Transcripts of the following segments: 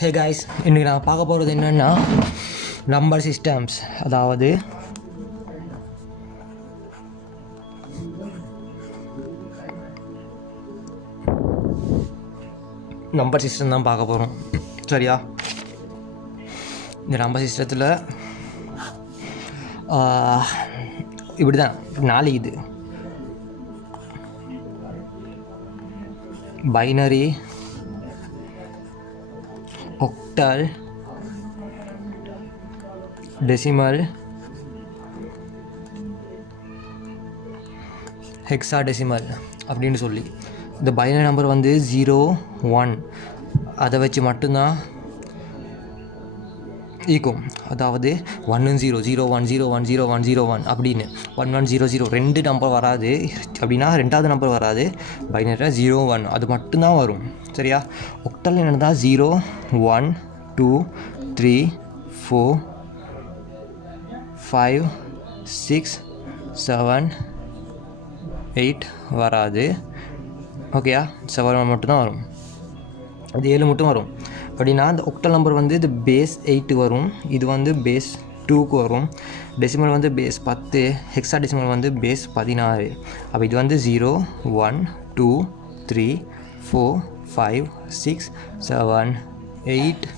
Hey guys, இன்றைக்கி நான் பார்க்க போகிறது என்னென்னா நம்பர் சிஸ்டம்ஸ். அதாவது நம்பர் சிஸ்டம் தான் பார்க்க போகிறோம். சரியா? இந்த நம்பர் சிஸ்டத்தில் இப்படி தான் 4 இது பைனரி, ஒக்டல், டெசிமல், ஹெக்ஸாடெசிமல் அப்படின்னு சொல்லி இந்த பைனரி நம்பர் வந்து 0, 1 அதை வச்சு மட்டும்தான் ஈக்கும். அதாவது 1 0 0 1 0 1 0 1 0 1 அப்படின்னு 1 1 0 0 2 நம்பர் வராது. அப்படின்னா ரெண்டாவது நம்பர் வராது. பைனரியில் 0 1 அது மட்டும்தான் வரும். சரியா? ஒக்டல் என்னன்னா 0 1 2 3 4 5 6 7 8 வராது. ஓகேயா? 7 மட்டும்தான் வரும். அது 7 மட்டும் வரும். அப்படின்னா அந்த ஒக்டல் நம்பர் வந்து இது பேஸ் 8 வரும், இது வந்து பேஸ் 2க்கு வரும். டெசிமல் வந்து பேஸ் 10, ஹெக்ஸா டெசிமல் வந்து பேஸ் 16. அப்போ இது வந்து 0 1 2 3 4 5 6 7 8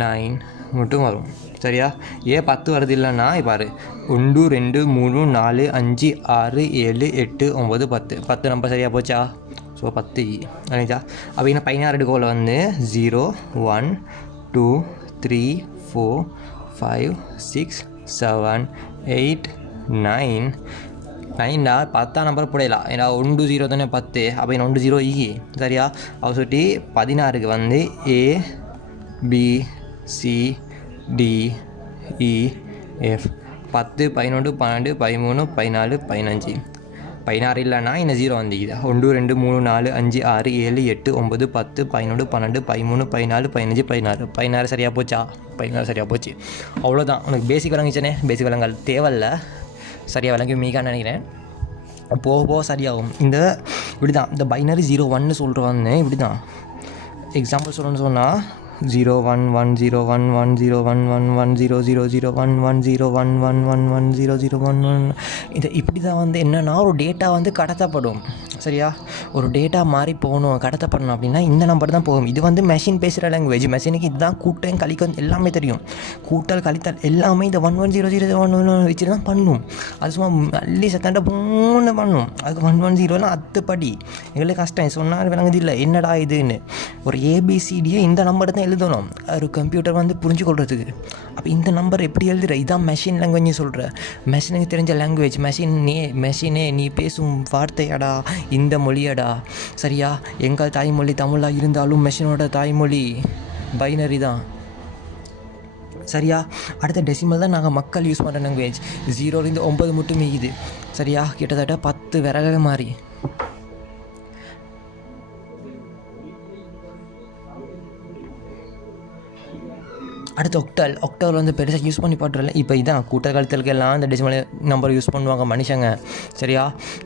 9 மட்டும் வரும். சரியா? ஏன் 10 வருது இல்லைன்னா பாரு, 1 2 3 4 5 6 7 8 9 10 நம்பர் சரியாக போச்சா? ஸோ 10 நினைச்சா. அப்படின்னா 16 கோவில் வந்து 0 1 2 3 4 5 6 7 8 9 9டா 10 நம்பர் புடையலாம். ஏன்னா 1 0 தானே 10. அப்போ 1 0 ஈ. சரியா? அவ சுட்டி 16க்கு வந்து A B C D E F 10 11 12 13 14 15 16 இல்லைன்னா இன்னும் 0 வந்துக்குது. 1 2 3 4 5 6 7 8 9 10 11 12 13 14 15 16 சரியாக போச்சா? 16 சரியாக போச்சு. அவ்வளோதான். உனக்கு பேசிக் விளங்கிச்சனே. பேசிக் விளங்கல் தேவையில்ல, சரியாக விளங்கி மீகான்னு நினைக்கிறேன். போக போக சரியாகும். இப்படி தான் இந்த பைனரி 0 1 சொல்கிறவன்னு இப்படி தான். எக்ஸாம்பிள் சொல்லணும்னு சொன்னால் 0 1 1 0 1 1 0 1 1 1 0 0 0 1 1 0 1 1 1 1 0 0 1 1 இது இப்படி தான் வந்து என்னென்னா ஒரு டேட்டா வந்து கடத்தப்படும். சரியா? ஒரு டேட்டா மாறி போகணும், கடத்தப்படணும் அப்படின்னா இந்த நம்பர் தான் போகும். இது வந்து மெஷின் பேசுகிற லாங்குவேஜ். மெஷினுக்கு இதுதான் கூட்டம் கழிக்க எல்லாமே தெரியும். கூட்டல் கழித்தல் எல்லாமே இந்த 1 1 0 0 1 1 வச்சு தான் பண்ணும். அது சும்மா அள்ளி செகண்டாக பூன்னு பண்ணும். அதுக்கு 1 1 0லாம் அத்துப்படி எங்களுக்கு கஷ்டம். சொன்னால் விளங்குது இல்லை என்னடா இதுன்னு. ஒரு ஏபிசிடியை இந்த நம்பர் தான் எழுதணும் ஒரு கம்ப்யூட்டர் வந்து புரிஞ்சுக்கொள்கிறதுக்கு. அப்போ இந்த நம்பர் எப்படி எழுதுகிற? இதான் மெஷின் லாங்குவேஜ் சொல்கிற. மெஷினுக்கு தெரிஞ்ச லாங்குவேஜ். மெஷினே நீ பேசும் வார்த்தையாடா, இந்த மொழியடா. சரியா? எங்கள் தாய்மொழி தமிழாக இருந்தாலும் மெஷினோட தாய்மொழி பைனரி தான். சரியா? அடுத்த டெசிமல் தான் நாங்கள் மக்கள் யூஸ் பண்ணுற லாங்குவேஜ். 0லேருந்து 9 மட்டுமே இது. சரியா? கிட்டத்தட்ட 10 விரக மாதிரி. அடுத்து ஒக்டல் வந்து பெருசாக யூஸ் பண்ணி பாட்டுறல. இப்போ இதான் கூட்டல் கழித்தலுக்கு எல்லாம் இந்த டெசிமல் நம்பர் யூஸ் பண்ணுவாங்க மனுஷங்க. சரியா?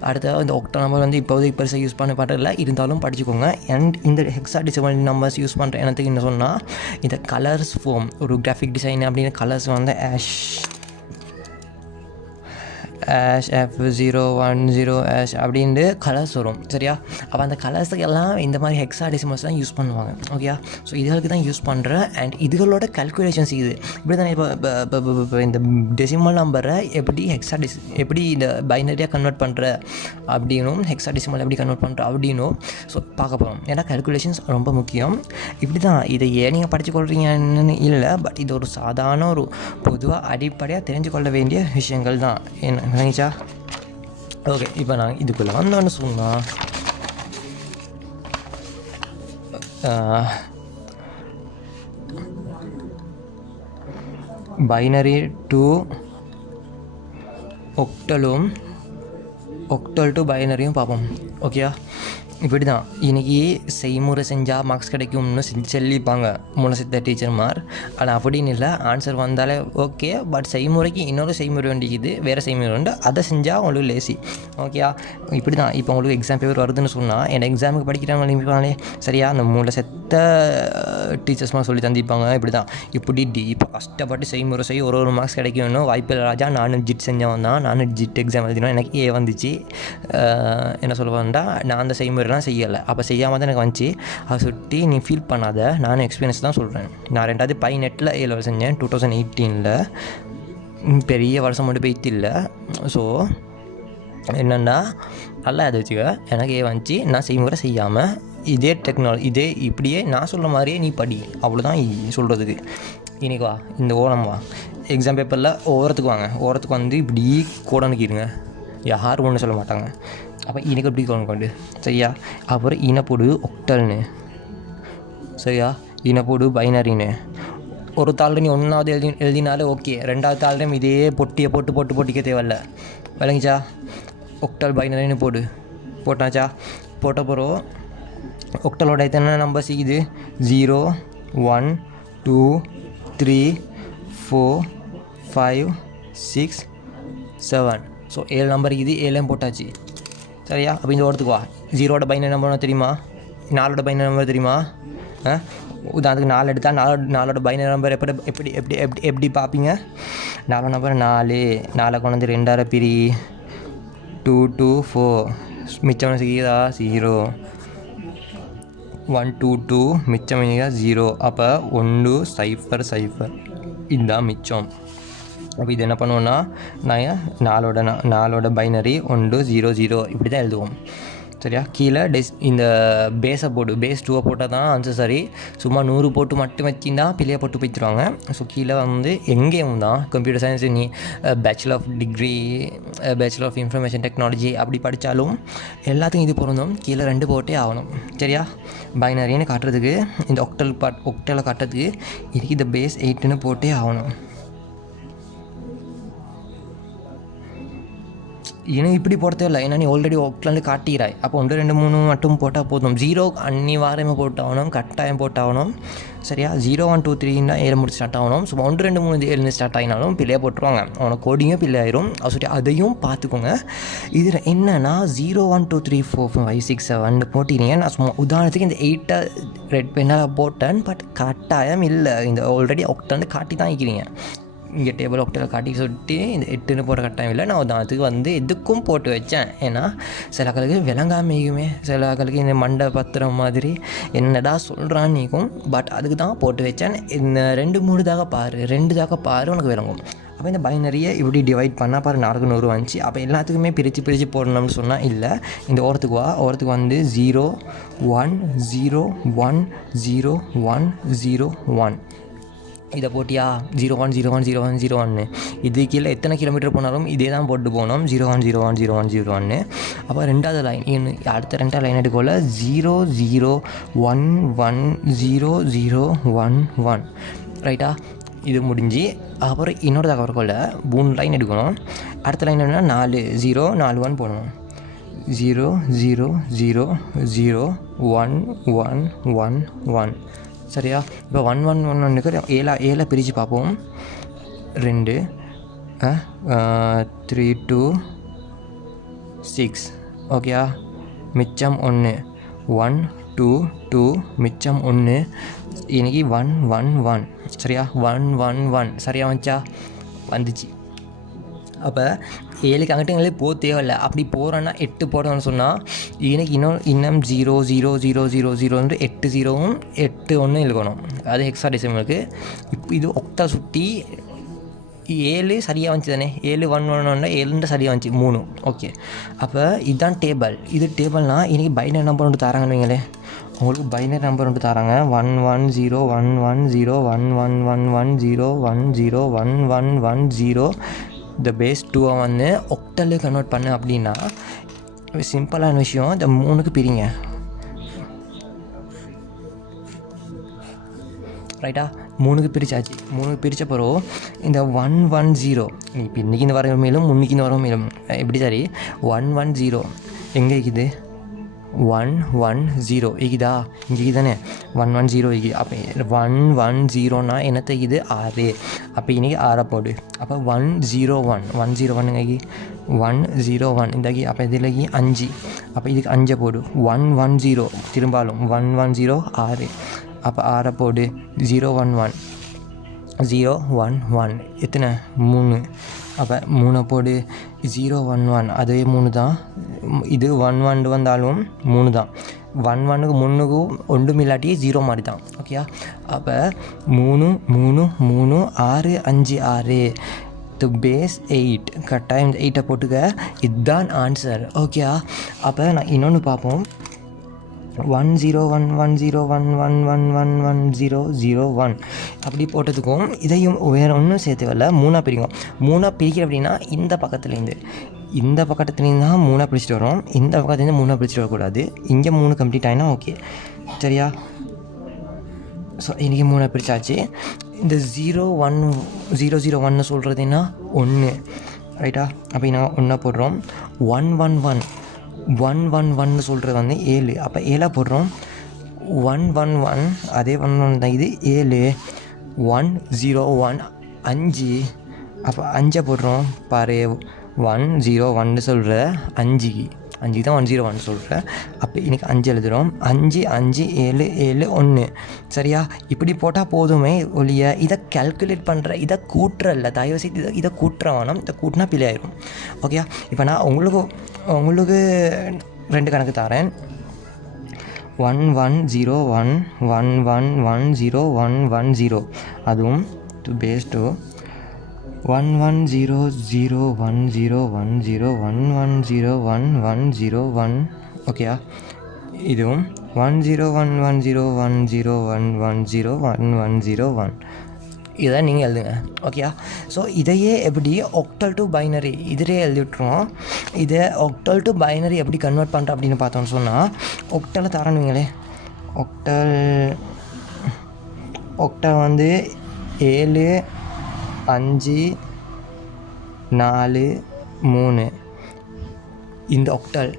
அடுத்த இந்த ஒக்டல் நம்பர் வந்து இப்போதைக்கு பெருசாக யூஸ் பண்ணி பாட்டுறல, இருந்தாலும் படிச்சுக்கோங்க. அண்ட் இந்த ஹெக்ஸாடெசிமல் நம்பர்ஸ் யூஸ் பண்ணுற எனக்கு என்ன சொன்னால், இந்த கலர்ஸ் ஃபார்ம் ஒரு கிராஃபிக் டிசைன் அப்படின்னு கலர்ஸ் வந்து ஆஷ் F010 அப்படின்ட்டு கலர்ஸ் வரும். சரியா? அப்போ அந்த கலர்ஸுக்கு எல்லாம் இந்த மாதிரி ஹெக்ஸாடெசிமல்ஸ் தான் யூஸ் பண்ணுவாங்க. ஓகேயா? ஸோ இதுகளுக்கு தான் யூஸ் பண்ணுறேன். அண்ட் இதுகளோட கால்குலேஷன்ஸ் இது இப்படி தான். இப்போ இந்த டெசிமல் நம்பரை எப்படி இந்த பைனரியாக கன்வெர்ட் பண்ணுற அப்படின்னும், ஹெக்ஸாடெசிமல் எப்படி கன்வெர்ட் பண்ணுற அப்படின்னும் ஸோ பார்க்க போகிறோம். ஏன்னா கால்குலேஷன்ஸ் ரொம்ப முக்கியம். இப்படி தான். இதை ஏன் நீங்கள் படித்து கொள்கிறீங்கன்னு இல்லை, பட் இது ஒரு சாதாரண ஒரு பொதுவாக அடிப்படையாக தெரிஞ்சு கொள்ள வேண்டிய விஷயங்கள் தான். என்ன நினைச்சா? ஓகே, இப்போ நான் இதுக்குள்ளே வந்தோன்னு சொன்னால் பைனரி டு ஒக்டலும், ஒக்டல் டு பைனரியும் பார்ப்போம். ஓகேயா? இப்படி தான் இன்றைக்கி செய்முறை செஞ்சால் மார்க்ஸ் கிடைக்கும்னு சொல்லிப்பாங்க முனசித்த டீச்சர்மார். ஆனால் அப்படின்னு இல்லை, ஆன்சர் வந்தாலே ஓகே. பட் செய்முறைக்கு இன்னொரு செய்முறை வேண்டிக்குது, வேறு செய்முறை உண்டு, அதை செஞ்சால் உங்களுக்கு லேசி. ஓகேயா? இப்படி தான். இப்போ உங்களுக்கு எக்ஸாம் பேப்பர் வருதுன்னு சொன்னால், என் எக்ஸாமுக்கு படிக்கிறவங்க நினைப்பாங்களே, சரியா? அந்த மற்ற டீச்சர்ஸ்லாம் சொல்லி தந்திப்பாங்க இப்படி தான், இப்படி இப்போ கஷ்டப்பட்டு செய்முறை செய்ய ஒரு மார்க்ஸ் கிடைக்கணும், வாய்ப்பு இல்லை ராஜா. நானும் ஜிட் செஞ்சவன் தான், நானும் ஜிட் எக்ஸாம் எழுதினோம், எனக்கு ஏ வந்துச்சு. என்ன சொல்லுவான்டா, நான் அந்த செய்முறைலாம் செய்யலை, அப்போ செய்யாமல் தான் எனக்கு வந்துச்சு. அதை சுட்டி நீ ஃபீல் பண்ணாத, நானும் எக்ஸ்பீரியன்ஸ் தான் சொல்கிறேன். நான் 2018 A level செஞ்சேன், 2018. பெரிய வருஷம் மட்டும் போயிட்டு இல்லை. ஸோ என்னென்னா நல்லா அதை வச்சுக்க, எனக்கு ஏ வந்துச்சு. நான் செய்முறை செய்யாமல் இதே டெக்னாலஜி இப்படியே நான் சொல்கிற மாதிரியே நீ படி, அவ்வளோதான் சொல்கிறதுக்கு. இன்றைக்கி வா, இந்த ஓரம் வா, எக்ஸாம் பேப்பரில் ஓரத்துக்கு வாங்க, ஓரத்துக்கு வந்து இப்படி கோடனுக்கிடுங்க, யாரும் ஒன்றும் சொல்ல மாட்டாங்க. அப்போ இன்றைக்கி இப்படி கொண்டு சரியா. அப்புறம் இனப்பொடு ஒக்டல்னு சரியா, இனப்பொடு பைனரின்னு. ஒரு தாளில் நீ ஒன்றாவது எழுதினாலே ஓகே, ரெண்டாவது தாளிலும் இதே பொட்டியை போட்டிக்க தேவையில்ல, விளங்கிச்சா. ஒக்டல் பைனரின்னு போட்டாச்சா. போட்ட பிறகு ஒக்டலோட எத்தனை நம்பர்ஸ் இது, 0 1 2 3 4 5 6 7. ஸோ 7 நம்பர் இது, 7 போட்டாச்சு சரியா. அப்போ இந்த ஓரத்துக்கு வா. 0ஓட பைனரி நம்பர் தெரியுமா, 4ஓட பைனரி நம்பர் தெரியுமா? உதாரணத்துக்கு 4 எடுத்தால் 4ஓட பைனரி நம்பர் எப்படி எப்படி எப்படி எப்படி பார்ப்பீங்க? 4 நம்பர் 4 கொண்டு வந்து 2 பிரி 2 2 4 மிச்சம் செய்யுதா 0 1 2 2 மிச்சம் 0. அப்போ 1 0 0 இதுதான் மிச்சம். அப்போ இது என்ன பண்ணுவோன்னா, நான் 4ஓட பைனரி 1 0 0 இப்படி தான் எழுதுவோம் சரியா. கீழே இந்த பேஸை பேஸ் 2 போட்டால் தான் ஆன்சர் சரி. சும்மா 100 போட்டு மட்டும் வச்சிருந்தா பிள்ளையை போட்டு போய்த்துருவாங்க. ஸோ கீழே வந்து எங்கேயும் தான் கம்ப்யூட்டர் சயின்ஸ் நீ bachelor of degree, bachelor of information technology அப்படி படித்தாலும் எல்லாத்துக்கும் இது பொருந்தும். கீழே 2 போட்டே ஆகணும் சரியா. பைனரின்னு காட்டுறதுக்கு, இந்த ஒக்டலை காட்டுறதுக்கு இதுக்கு இந்த பேஸ் 8ன்னு போட்டே ஆகணும். எனக்கு இப்படி போட தேவையில்லை, ஏன்னா நீ ஆல்ரெடி ஒக்டலேருந்து காட்டிக்கிறாய். அப்போ 1 2 3 மட்டும் போட்டால் போதும். 0 அன்னிவாரமாக போட்டாகணும், கட்டாயம் போட்டாகணும் சரியா. 0 1 2 3 7 முடிச்சு ஸ்டார்ட் ஆகணும். ஸோ 1 2 3 7 ஸ்டார்ட் ஆகினாலும் பிள்ளையை போட்டுருவாங்க, அவனை கோடிங்கும் பிள்ளை ஆயிரும். அது சொல்லி அதையும் பார்த்துக்கோங்க. இதில் என்னென்னா 0 1 2 3 4 5 6 7 போட்டிங்க. நான் சும்மா உதாரணத்துக்கு இந்த 8 ரெட் பெண்ணாக போட்டேன், பட் கட்டாயம் இல்லை. இந்த ஆல்ரெடி ஒக்டலேருந்து காட்டி தான் வைக்கிறீங்க. இங்கே டேபிள் ஒக்டலை காட்டி சொல்லிட்டு இந்த 8ன்னு போட கட்டாயம் இல்லை. நான் உதாரணத்துக்கு வந்து எதுக்கும் போட்டு வச்சேன். ஏன்னா சில ஆக்களுக்கு விளங்காமையுமே, சில ஆக்களுக்கு இந்த மண்டை பத்திரம் மாதிரி என்னடா சொல்கிறான்னு நீக்கும். பட் அதுக்கு தான் போட்டு வச்சேன். இந்த 2 3 தாக்க பாரு உனக்கு விளங்கும். அப்போ இந்த பைனரியை இப்படி டிவைட் பண்ணால் பாரு 4க்கு 100 வந்துச்சு. அப்போ எல்லாத்துக்குமே பிரித்து போடணும்னு சொன்னால் இல்லை. இந்த ஓரத்துக்கு வந்து 0 1 0 1 0 1 0 1 இதை போட்டியா 0 1 0 1 0 1 0 1. இது கீழே எத்தனை கிலோமீட்டர் போனாலும் இதே தான் போட்டு போகணும், 0 1 0 1 0 1 0 1. அப்போ ரெண்டாவது லைன், அடுத்த 2வது லைன் எடுக்கல 0 0 1 1 0 0 1 1 ரைட்டா. இது முடிஞ்சு அப்புறம் இன்னொரு தகவல் 3 லைன் எடுக்கணும். அடுத்த லைன் என்னன்னா 4 0 4 1 போடணும். 0 0 0 0 1 1 1 1 சரியா. இப்போ 1 1 1 1க்கு 7 பிரித்து பார்ப்போம். 2 3 2 6 ஓகேயா. மிச்சம் 1 1 2 2 மிச்சம் 1. இன்னைக்கு 1 1 1 சரியா. 1 1 1 சரியா வந்துச்சு. அப்போ 7க்கு அங்கிட்ட எங்களுக்கு போக தேவையில்லை. அப்படி போகிறோன்னா 8 போடணும்னு சொன்னால் எனக்கு இன்னும் 0 0 0 0 0 8 0வும் 8 1 இருக்கணும். அது ஹெக்ஸாடெசிமலுக்கு. இப்போ இது ஒக்டா சுட்டி 7 சரியாக வந்துச்சு தானே. 7 1 1 1 7 சரியாக வந்துச்சு 3 ஓகே. அப்போ இதுதான் டேபிள். இது டேபிள்னால் இன்றைக்கி பைனரி நம்பர் ஒன்று தராங்கன்னு வைங்களே. உங்களுக்கு பைனரி நம்பர் ஒன்று தராங்க 1 1 0 1 1 0 1 1 1 1 0 1 0 1 1 1 0. இந்த பேஸ் 2 வந்து ஒக்டலு கன்வெர்ட் பண்ண அப்படின்னா சிம்பிளான விஷயம். இந்த 3க்கு பிரிங்க ரைட்டா. 3க்கு பிரித்தாச்சு. 3க்கு பிரித்த பிறகு இந்த 1 1 0 இப்போ இன்றைக்கி இந்த வர மேலும் முன்னைக்கு இந்த வர மேலும் எப்படி சரி 1 1 0 எங்கே இருக்குது 1 1 0 இருக்குதா. இங்கே தானே 110 இருக்கு. அப்போ 110னா என்னத்தை இது 6. அப்போ இன்றைக்கி 6 போடு. அப்போ 101 101ங்க 101 இந்தாக்கி. அப்போ இதில் 5. அப்போ இதுக்கு 5 போடு. 110 திரும்பாலும் 110 6. அப்போ 6 போடு. 011 011 எத்தனை 3. அப்போ 3 போடு. 011 அதே 3 தான். இது 11 வந்தாலும் 3 தான். 11க்கு 3க்கு ஒன்றும் இல்லாட்டி 0 மாதிரி தான். ஓகேயா? அப்போ 3 3 3 6 5 6 டு பேஸ் 8. கரெக்டாக இந்த 8 போட்டுக்க. இதுதான் ஆன்சர். ஓகேயா? அப்போ நான் இன்னொன்று பார்ப்போம். 1011011111001 அப்படி போட்டதுக்கும் இதையும் வேறு ஒன்றும் சேர்த்து வரல. 3 பிரிக்கும். 3 பிரிக்கிற அப்படின்னா இந்த பக்கத்துலேருந்து இந்த பக்கத்துலேருந்து தான் 3 பிரிச்சுட்டு வரும். இந்த பக்கத்துலேருந்து 3 பிரிச்சுட்டு வரக்கூடாது. இங்கே 3 கம்ப்ளீட் ஆகினா ஓகே. சரியா? ஸோ இன்றைக்கி 3 பிரித்தாச்சு. இந்த 001 சொல்கிறதுன்னா 1 ரைட்டா? அப்போ நான் 1 போடுறோம். 111 சொல்கிறது வந்து 7. அப்போ 7 போடுறோம். 111 அதே 111 தான். இது 7 101 5. அப்போ 5 போடுறோம் பாரு. 101 சொல்கிற 5 தான் 101 சொல்கிறேன். அப்போ இன்றைக்கி 5 எழுதுகிறோம். 5 5 7 7 1. சரியா? இப்படி போட்டால் போதுமே ஒழிய இதை கேல்குலேட் பண்ணுற இதை கூட்டுறல தயவுசெய்து இதை கூட்டுற வேணாம். இதை கூட்டினா பிள்ளை ஆயிரும். ஓகேயா? இப்போ நான் உங்களுக்கு 2 கணக்கு தரேன். 1101 1110 அதுவும் டு பேஸ் 2 110010101101 ஓகேயா? இதுவும் 10110101101 இதை நீங்கள் எழுதுங்க. ஓகேயா? ஸோ இதையே எப்படி ஒக்டல் டு பைனரி இதிலே எழுதிவிட்ருவோம். இதை ஒக்டல் டு பைனரி எப்படி கன்வெர்ட் பண்ணுறோம் அப்படின்னு பார்த்தோம்னு சொன்னால் ஒக்டலை தரணுங்களே. ஒக்டல் வந்து 7 5 4 3 இந்த ஒக்டல்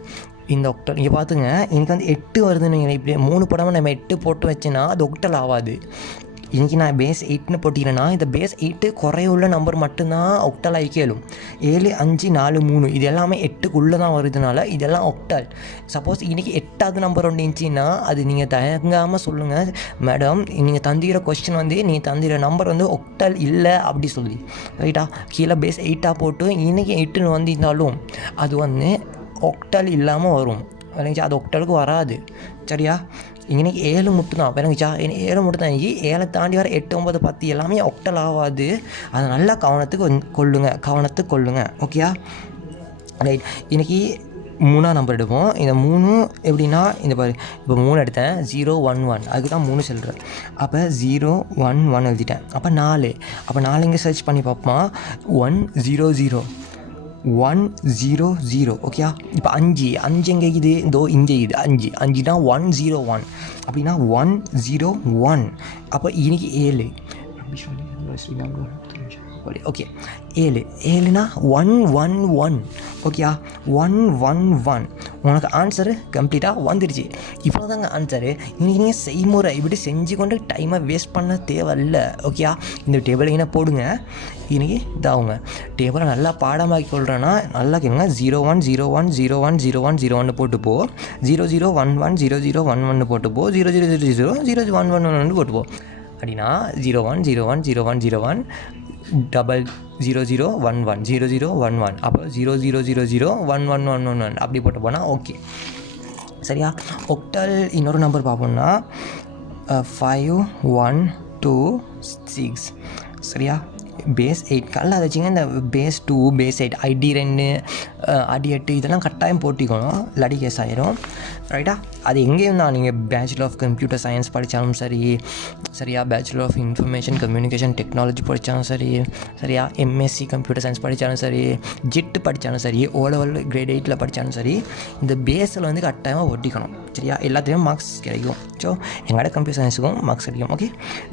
இங்கே பார்த்துங்க. எனக்கு வந்து 8 வருதுன்னு இப்படி 3 படமாக நம்ம 8 போட்டு வச்சுன்னா அது ஒக்டல் ஆகாது. இன்றைக்கி நான் பேஸ் 8ன்னு போட்டிக்கிறேன்னா இந்த பேஸ் 8 குறையுள்ள நம்பர் மட்டும்தான் ஒக்டல் ஆகி கேளும். 7 5 4 3 இது எல்லாமே 8க்குள்ளே தான் வருதுனால இதெல்லாம் ஒக்டல். சப்போஸ் இன்றைக்கி 8வது நம்பர் ஒன்று இருந்துச்சின்னா அது நீங்கள் தயங்காமல் சொல்லுங்கள், மேடம் நீங்கள் தந்திர கொஸ்டின் வந்து நீங்கள் தந்திர நம்பர் வந்து ஒக்டல் இல்லை அப்படி சொல்லி. ரைட்டா? கீழே பேஸ் 8 போட்டு இன்றைக்கி 8ன்னு வந்திருந்தாலும் அது வந்து ஒக்டல் இல்லாமல் வரும். விளங்கிச்சா? அது ஒக்டலுக்கு வராது. சரியா? இன்னைக்கு 7 மட்டும் தான். விளங்கிச்சா? 7 மட்டும் தான். 7 தாண்டி வர 8 9 10 எல்லாமே ஒக்டல் ஆகாது. அதை நல்லா கவனத்துக்கு கொள்ளுங்க. ஓகேயா? ரைட். இன்றைக்கி 3 நம்பர் எடுப்போம். இந்த 3 எப்படின்னா இந்த பாரு. இப்போ 3 எடுத்தேன். 011 அதுக்கு தான் 3 சொல்கிறேன். அப்போ 011 எழுதிட்டேன். அப்போ 4. அப்போ 4 இங்கே சர்ச் பண்ணி பார்ப்போமா. 100 100. ஓகேயா? இப்போ 5 எங்கே இது? இதோ இங்கே இது 5 தான் 101 அப்படின்னா 101. அப்போ இன்னைக்கு 7 ஓகே. 7னா 111. ஓகேயா? 111 உனக்கு ஆன்சரு கம்ப்ளீட்டாக வந்துடுச்சு. இவ்வளோ தாங்க ஆன்சரு. இன்றைக்கி நீங்கள் செய்முறை இப்படி செஞ்சு கொண்டு டைமை வேஸ்ட் பண்ண தேவையில்லை. ஓகேயா? இந்த டேபிளை என்ன போடுங்க. இன்றைக்கி இதாகுங்க. டேபிளை நல்லா பாடமாக்கி கொள்கிறேன்னா நல்லா கேளுங்க. 0101010101 போட்டு போ. 00110011 போட்டு போ. 00000011 போட்டு போ. அப்படின்னா 01010101 0011 0011 அப்போ 00001111 அப்படி போட்டு போனால் ஓகே. சரியா? ஒக்டல் இன்னொரு நம்பர் பார்ப்போம்னா 5126. சரியா? பேஸ் 8 கல்ல வச்சிங்க. இந்த பேஸ் 2 பேஸ் 8 ஐடி 2 அடி 8 இதெல்லாம் கட்டாயம் போட்டிக்கணும். இல்லாடி கேஸ் ஆயிரும். ரைட்டா? அது எங்கேயும் தான் நீங்கள் பேச்சுலர் ஆஃப் கம்ப்யூட்டர் சயின்ஸ் படித்தாலும் சரி, சரியா, bachelor of information communication technology படித்தாலும் சரி, சரியா, எம்எஸ்சி கம்ப்யூட்டர் சயின்ஸ் படித்தாலும் சரி, ஜிட்டு படித்தாலும் சரி, ஓலெவல் கிரேட் 8ல் படித்தாலும் சரி, இந்த பேஸில் வந்து கட்டாயமாக ஒட்டிக்கணும். சரியா? எல்லாத்துலேயும் மார்க்ஸ் கிடைக்கும். ஸோ எங்களோட கம்ப்யூட்டர் சயின்ஸுக்கும் மார்க்ஸ் கிடைக்கும். ஓகே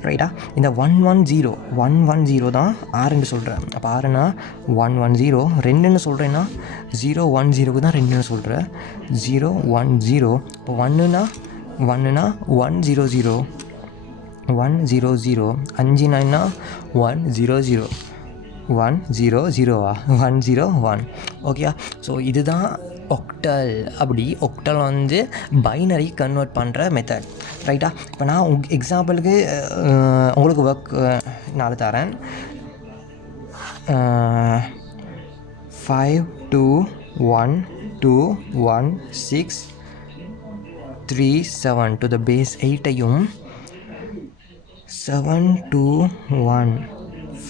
ரைட்டா? இந்த 110 தான் 6ன்னு சொல்கிறேன். அப்போ 6னா 110. 2ன்னு சொல்கிறேன்னா 010க்கு தான் 2ன்னு சொல்கிறேன். 010. இப்போ 1னா 1னா 100 100 5 9னா 100 100வா 101 ஓகேயா. ஸோ இதுதான் ஒக்டல். அப்படி ஒக்டல் வந்து பைனரி கன்வெர்ட் பண்ணுற மெத்தட், ரைட்டா. இப்போ நான் எக்ஸாம்பிளுக்கு உங்களுக்கு ஒர்க் 4 தரேன். 5 2 1 2 1 6 3 7 to the base 8ஐயும் 7 2 1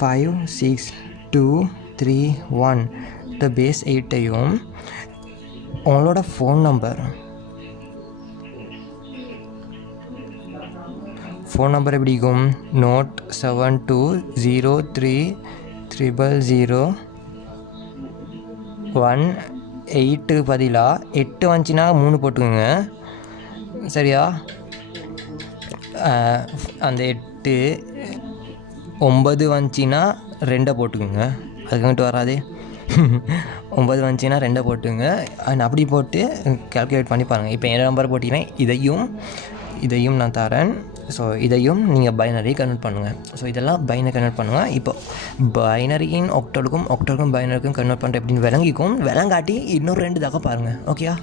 5 6 2 3 1 the base 8ஐயும் உங்களோட ஃபோன் நம்பர் எப்படி இருக்கும்? நோட் 72030001 பதிலாக 8 வந்துச்சுன்னா 3 போட்டுக்கோங்க, சரியா. அந்த 8 9 வந்துச்சுன்னா 2 போட்டுக்கோங்க, அதுக்கிட்ட வராது. 9 வந்துச்சுன்னா 2 போட்டுங்க. அப்படி போட்டு கால்குலேட் பண்ணி பாருங்கள். இப்போ என் நம்பர் போட்டிங்கன்னா இதையும் நான் தரேன். ஸோ இதையும் நீங்கள் பைனரி கன்வெர்ட் பண்ணுங்கள். ஸோ இதெல்லாம் பைனரி கன்வெர்ட் பண்ணுங்கள். இப்போ பைனரியின் ஒக்டலுக்கும் பைனரிக்கும் கன்வெர்ட் பண்ணுற எப்படின்னு விளங்கிக்கும். விளங்காட்டி இன்னொரு 2 தடவை பாருங்கள், ஓகேயா.